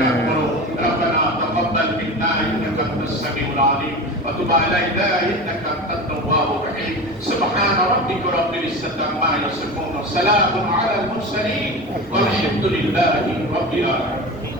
দান করো। ربنا تقبل منا انك انت السميع العليم وتب علينا انك انت التواب الرحيم. سبحان ربك رب العزة عما يصفون وسلام على المرسلين والحمد لله رب العالمين.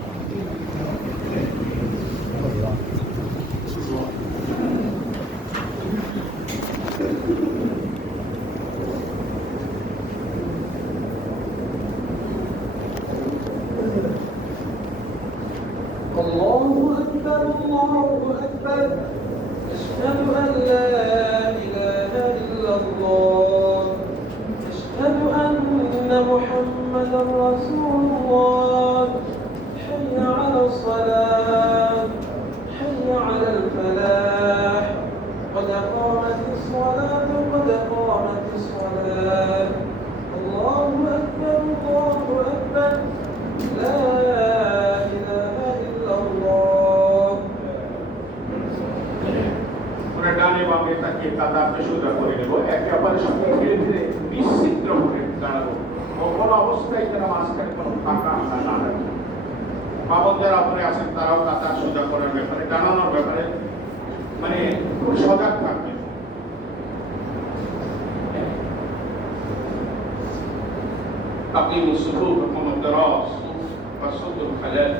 الله أكبر الله أكبر أشهد أن لا إله إلا الله أشهد أن محمدا رسول الله حي على الصلاة حي على الفلاح قد قامت الصلاة قد قامت الصلاة الله أكبر الله أكبر لا ডানে বামে তাকিয়ে কাতারকে সোজা করে নেব, একে অপরের সঙ্গে ধীরে ধীরে বিচিত্র করে দাঁড়াবো। কোনো অবস্থায় তারা মাঝখানে কোনো ফাঁকা না রাখে। বাবন যারা উপরে আছেন তারাও কাতার সোজা করার ব্যাপারে, টানানোর ব্যাপারে মানে খুব সজাগ থাকবে। أقيموا صفوفكم الدراس وصدوا الخلال.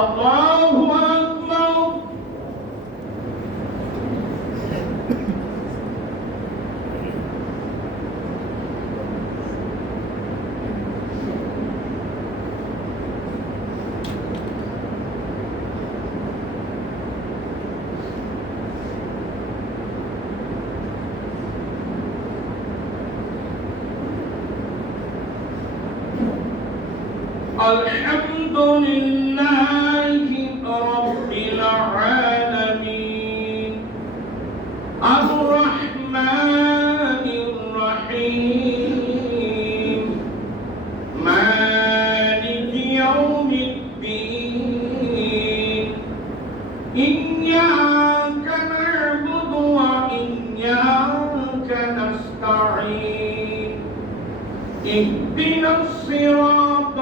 الله أكبر. الحمد لله رب العالمين الرحمن الرحيم مالك يوم الدين إياك نعبد وإياك نستعين اهدنا الصراط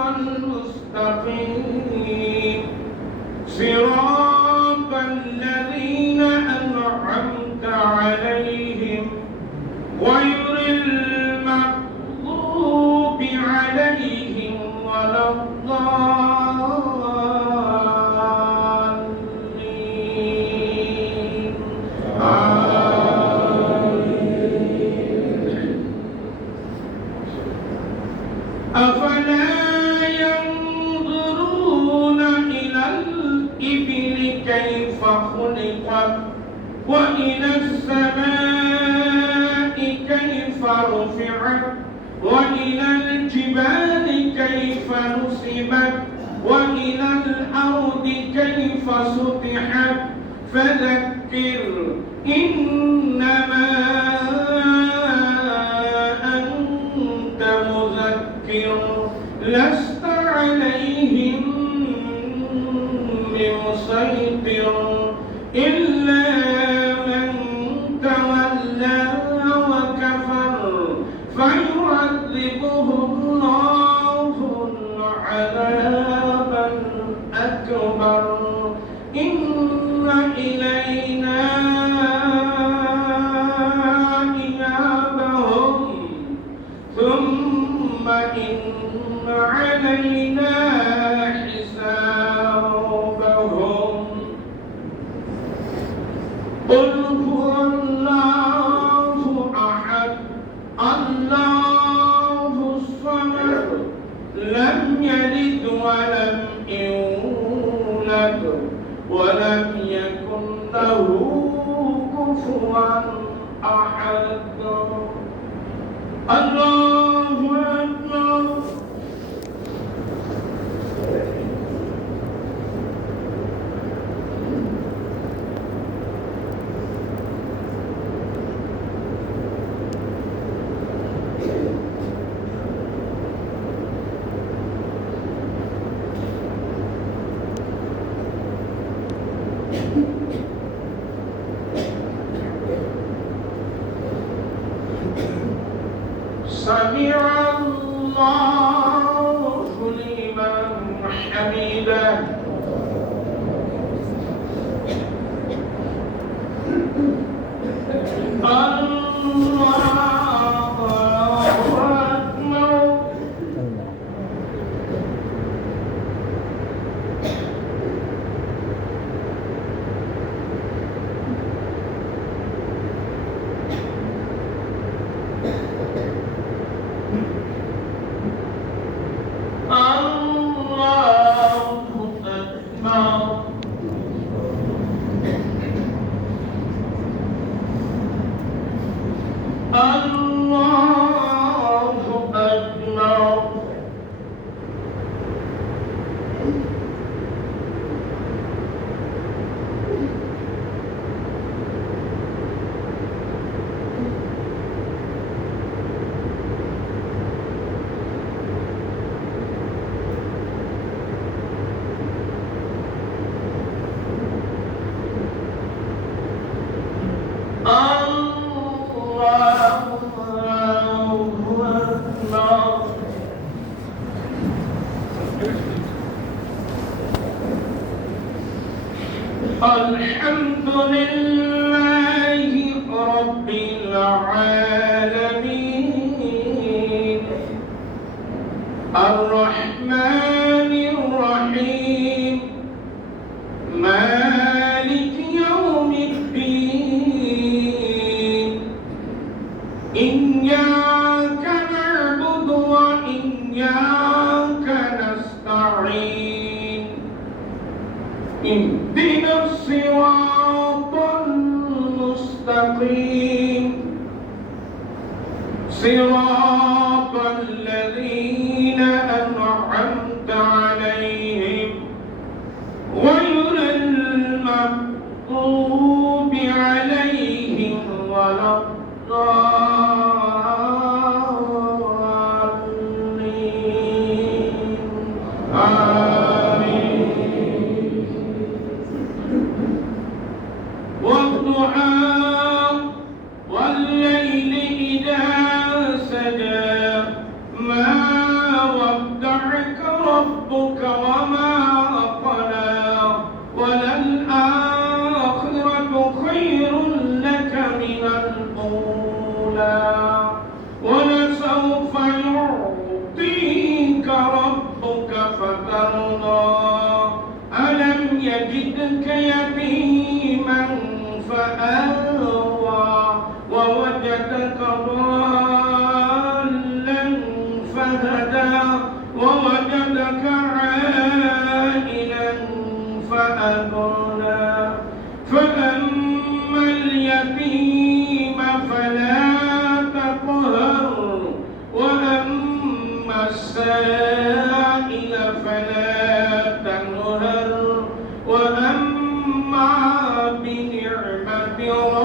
المستقيم صراط الذين أنعمت عليهم غير المغضوب عليهم ولا الضالين آمين. أفلا ينظرون إلى الإبل كيف خلقت وإلى السماء كيف رفعت وإلى الجبال كيف نصبت وإلى الأرض كيف سطحت فذكر إنما أنت مذكر لست عليهم بمسيطر إلا من تولى وكفر فيعذبه الله العذاب الأكبر إن إلينا إيابهم ثم إن علينا حسابهم قل هو الله أحد الله الصمد لم يلد ولم يولد ولم يكن له كفوا أحد الله أكبر سمع الله لمن حمده الله أكبر الحمد لله رب العالمين الرحمن الرحيم مالك يوم الدين إياك نعبد وإياك نستعين اهدنا الصراط المستقيم صراط الذين أنعمت عليهم غير المغضوب عليهم ولا الضالين آمين والضحى والليل إذا سجى ما ودعك ربك وما قلى وللآخرة خير لك من الأولى ولسوف يعطيك ربك فترضى ألم يجدك يتيما فآوى ووجدك ضالا فهدى ووجدك عائلا فأغنى فأما اليتيم فلا تقهر وأما السائل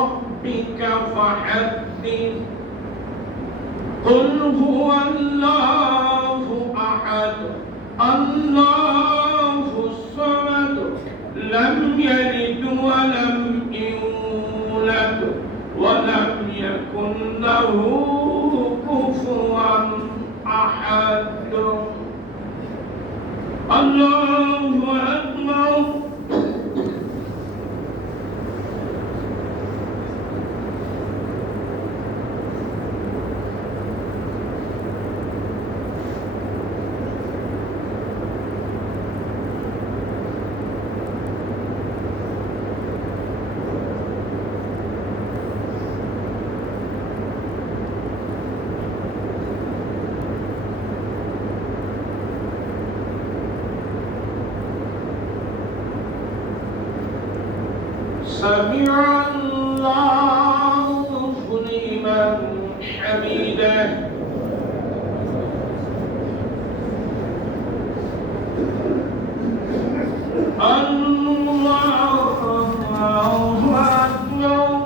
ربك فحدث قل هو الله أحد الله الصمد لم يلد ولم يولد ولم يكن له كفوا أحد الله أكبر سمع الله لمن حمده الله أكبر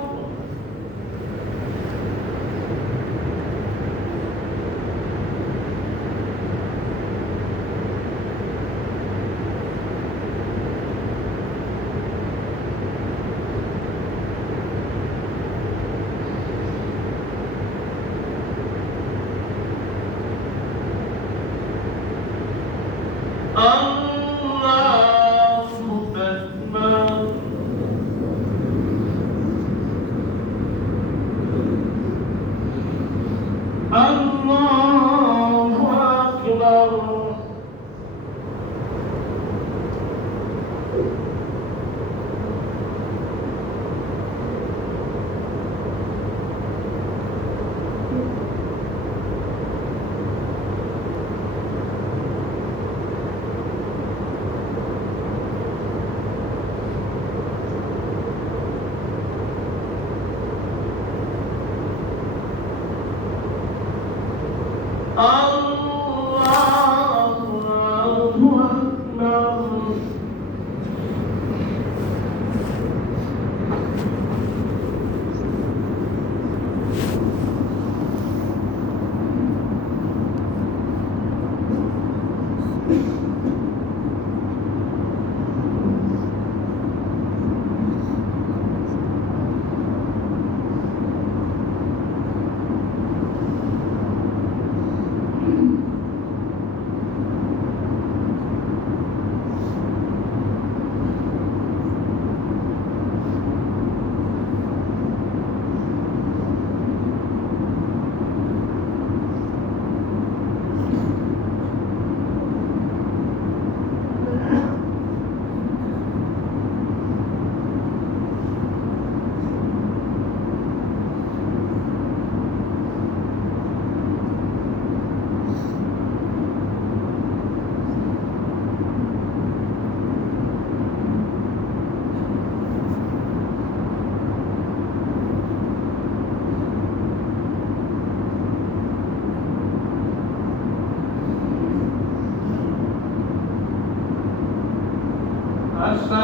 الله أكبر الله أكبر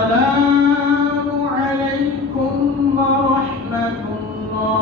السلام عليكم ورحمة الله.